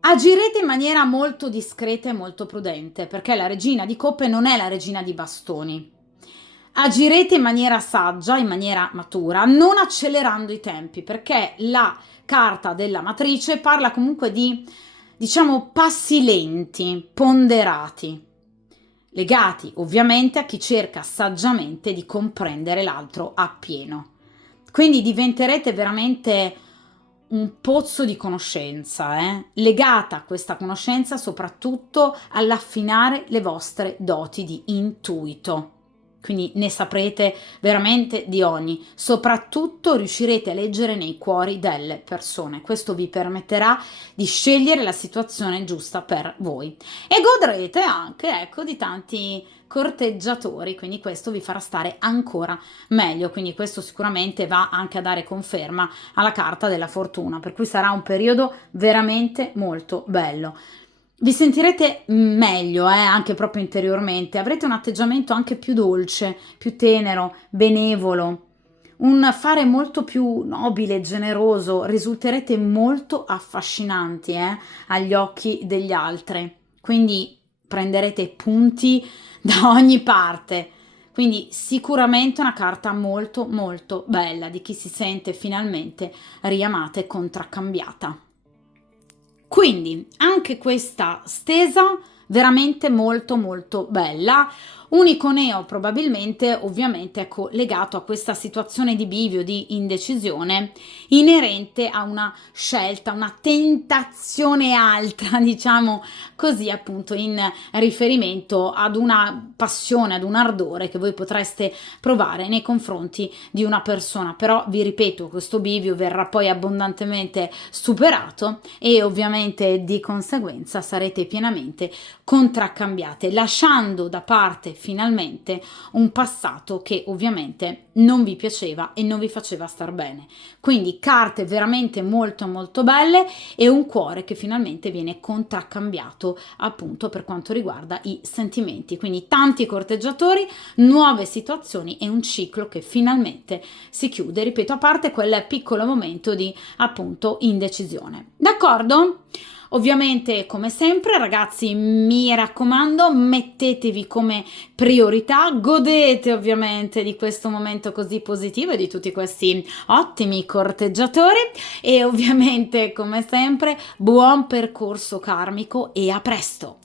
Agirete in maniera molto discreta e molto prudente, perché la regina di coppe non è la regina di bastoni. Agirete in maniera saggia, in maniera matura, non accelerando i tempi, perché la carta della matrice parla comunque di, diciamo, passi lenti, ponderati, legati ovviamente a chi cerca saggiamente di comprendere l'altro appieno. Quindi diventerete veramente un pozzo di conoscenza, legata a questa conoscenza soprattutto all'affinare le vostre doti di intuito. Quindi ne saprete veramente di ogni, soprattutto riuscirete a leggere nei cuori delle persone. Questo vi permetterà di scegliere la situazione giusta per voi e godrete anche, ecco, di tanti corteggiatori, quindi questo vi farà stare ancora meglio, quindi questo sicuramente va anche a dare conferma alla carta della fortuna, per cui sarà un periodo veramente molto bello. Vi sentirete meglio, anche proprio interiormente, avrete un atteggiamento anche più dolce, più tenero, benevolo, un fare molto più nobile, generoso, risulterete molto affascinanti, agli occhi degli altri. Quindi prenderete punti da ogni parte. Quindi sicuramente una carta molto molto bella di chi si sente finalmente riamata e contraccambiata. Quindi anche questa stesa veramente molto molto bella. Unico neo probabilmente, ovviamente, ecco, legato a questa situazione di bivio, di indecisione inerente a una scelta, una tentazione alta, diciamo così, appunto in riferimento ad una passione, ad un ardore che voi potreste provare nei confronti di una persona. Però vi ripeto, questo bivio verrà poi abbondantemente superato e ovviamente di conseguenza sarete pienamente contraccambiate, lasciando da parte finalmente un passato che ovviamente non vi piaceva e non vi faceva star bene. Quindi carte veramente molto molto belle e un cuore che finalmente viene contraccambiato appunto per quanto riguarda i sentimenti. Quindi tanti corteggiatori, nuove situazioni e un ciclo che finalmente si chiude, ripeto, a parte quel piccolo momento di appunto indecisione. D'accordo? Ovviamente, come sempre, ragazzi, mi raccomando, mettetevi come priorità, godete ovviamente di questo momento così positivo e di tutti questi ottimi corteggiatori e ovviamente, come sempre, buon percorso karmico e a presto!